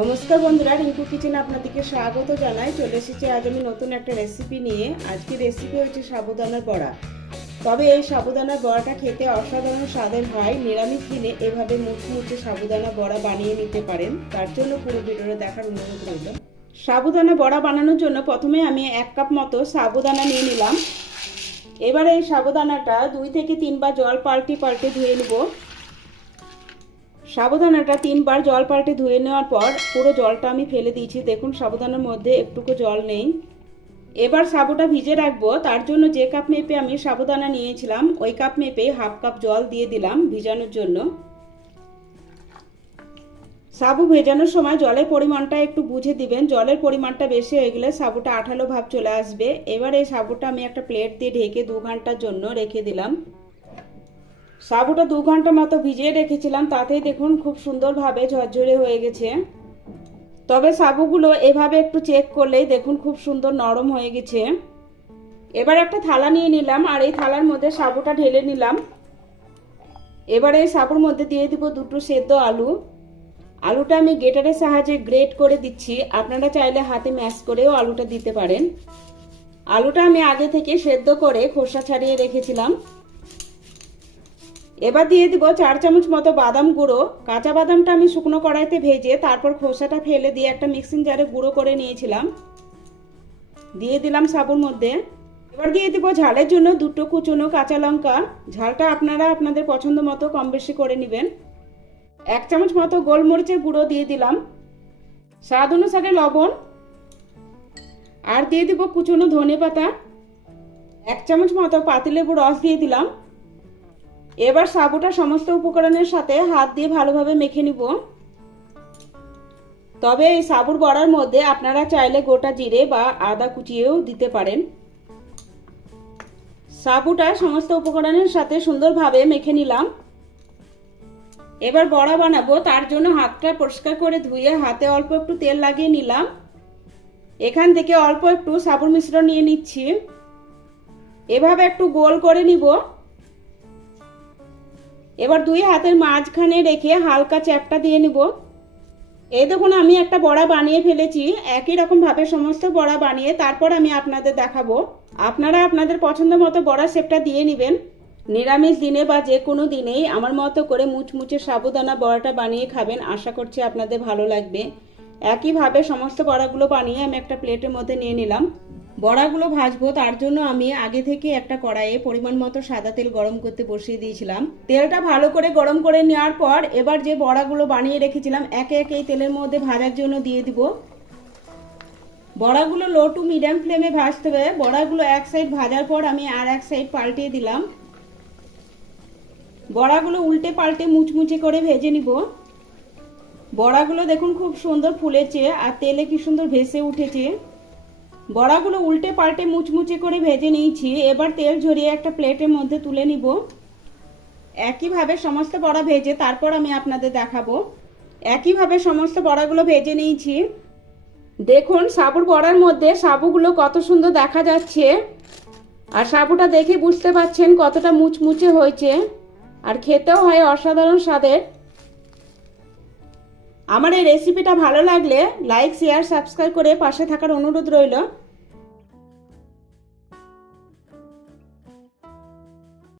নমস্কার বন্ধুরা, রিঙ্কু কিচেন আপনাদেরকে স্বাগত জানাই। চলে এসেছি, আজ আমি নতুন একটা রেসিপি নিয়ে। আজকে রেসিপি হচ্ছে সাবুদানার বড়া। তবে এই সাবুদানার বড়াটা খেতে অসাধারণ স্বাদের হয়। নিরামিষ দিনে এভাবে মুচমুচে সাবুদানা বড়া বানিয়ে নিতে পারেন। তার জন্য পুরো ভিডিওটা দেখার অনুরোধ রইল। সাবুদানা বড়া বানানোর জন্য প্রথমে আমি এক কাপ মতো সাবুদানা নিয়ে নিলাম। এবারে এই সাবুদানাটা দুই থেকে তিনবার জল পাল্টে পাল্টে ধুয়ে নেব। সাবধানাটা তিনবার জল পাল্টে ধুয়ে নেওয়ার পর পুরো জলটা আমি ফেলে দিয়েছি। দেখুন, সাবধানের মধ্যে একটুকু জল নেই। এবার সাবুটা ভিজে রাখব। তার জন্য যে কাপ মেপে আমি সাবুদানা নিয়েছিলাম, ওই কাপ মেপে হাফ কাপ জল দিয়ে দিলাম ভিজানোর জন্য। সাবু ভেজানোর সময় জলের পরিমাণটা একটু বুঝে দিবেন। জলের পরিমাণটা বেশি হয়ে গেলে সাবুটা আঠালো ভাব চলে আসবে। এবার এই সাবুটা আমি একটা প্লেট দিয়ে ঢেকে দু ঘণ্টার জন্য রেখে দিলাম। সাবুটা দু ঘণ্টা মতো ভিজিয়ে রেখেছিলাম, তাতেই দেখুন খুব সুন্দরভাবে ঝরঝরে হয়ে গেছে। তবে সাবুগুলো এভাবে একটু চেক করলেই দেখুন খুব সুন্দর নরম হয়ে গেছে। এবার একটা থালা নিয়ে নিলাম, আর এই থালার মধ্যে সাবুটা ঢেলে নিলাম। এবার এই সাবুর মধ্যে দিয়ে দিব দুটো সেদ্ধ আলু। আলুটা আমি গেটারের সাহায্যে গ্রেট করে দিচ্ছি, আপনারা চাইলে হাতে ম্যাশ করেও আলুটা দিতে পারেন। আলুটা আমি আগে থেকে সেদ্ধ করে খোসা ছাড়িয়ে রেখেছিলাম। এবার দিয়ে দিব চার চামচ মতো বাদাম গুঁড়ো। কাঁচা বাদামটা আমি শুকনো কড়াইতে ভেজে তারপর খোসাটা ফেলে দিয়ে একটা মিক্সিং জারে গুঁড়ো করে নিয়েছিলাম। দিয়ে দিলাম সাবুর মধ্যে। এবার দিয়ে দিব ঝালের জন্য দুটো কুচনো কাঁচা লঙ্কা। ঝালটা আপনারা আপনাদের পছন্দ মতো কম বেশি করে নেবেন। এক চামচ মতো গোলমরিচের গুঁড়ো দিয়ে দিলাম। স্বাদ অনুসারে লবণ। আর দিয়ে দিব কুচনো ধনে পাতা। এক চামচ মতো পাতিলেবু রস দিয়ে দিলাম। এবার সাবুটা সমস্ত উপকরণের সাথে হাত দিয়ে ভালোভাবে মেখে নিব। তবে এই সাবুর বড়ার মধ্যে আপনারা চাইলে গোটা জিরে বা আদা কুচিয়েও দিতে পারেন। সাবুটা সমস্ত উপকরণের সাথে সুন্দরভাবে মেখে নিলাম। এবার বড়া বানাবো, তার জন্য হাতটা পরিষ্কার করে ধুয়ে হাতে অল্প একটু তেল লাগিয়ে নিলাম। এখান থেকে অল্প একটু সাবুর মিশ্রণ নিয়ে নিচ্ছি। এভাবে একটু গোল করে নিব। এবার দুই হাতের মাঝখানে রেখে হালকা চ্যাপটা দিয়ে নিব। এই দেখুন, আমি একটা বড়া বানিয়ে ফেলেছি। একই রকম ভাবে সমস্ত বড়া বানিয়ে তারপর আমি আপনাদের দেখাবো। আপনারা আপনাদের পছন্দ মতো বড়া শেপটা দিয়ে নেবেন। নিরামিষ দিনে বা যে কোনো দিনেই আমার মতো করে মুচমুচে সাবুদানা বড়াটা বানিয়ে খাবেন, আশা করছি আপনাদের ভালো লাগবে। একইভাবে সমস্ত বড়াগুলো বানিয়ে আমি একটা প্লেটের মধ্যে নিয়ে নিলাম। বড়াগুলো ভাজবো, তার জন্য আমি আগে থেকে একটা কড়াইয়ে পরিমাণ মতো সাদা তেল গরম করতে বসিয়ে দিয়েছিলাম। তেলটা ভালো করে গরম করে নেওয়ার পর এবার যে বড়াগুলো বানিয়ে রেখেছিলাম, একে একে তেলের মধ্যে ভাজার জন্য দিয়ে দিব। বড়াগুলো লো টু মিডিয়াম ফ্লেমে ভাজতে হবে। বড়াগুলো এক সাইড ভাজার পর আমি আর এক সাইড পাল্টিয়ে দিলাম। বড়াগুলো উল্টে পাল্টে মুচমুচে করে ভেজে নিব। বড়াগুলো দেখুন খুব সুন্দর ফুলেছে, আর তেলে কি সুন্দর ভেসে উঠেছে। বড়াগুলো উল্টে পাল্টে মুচমুচে করে ভেজে নিয়েছি। এবার তেল ঝরিয়ে একটা প্লেটের মধ্যে তুলে নিব। একইভাবে সমস্ত বড়া ভেজে তারপর আমি আপনাদের দেখাবো। একইভাবে সমস্ত বড়াগুলো ভেজে নিয়েছি। দেখুন, সাবুর বড়ার মধ্যে সাবুগুলো কত সুন্দর দেখা যাচ্ছে। আর সাবুটা দেখে বুঝতে পাচ্ছেন কতটা মুচমুচে হয়েছে। আর খেতেও হয় অসাধারণ স্বাদের। আমার এই রেসিপিটা ভালো লাগলে লাইক শেয়ার সাবস্ক্রাইব করে পাশে থাকার অনুরোধ রইল।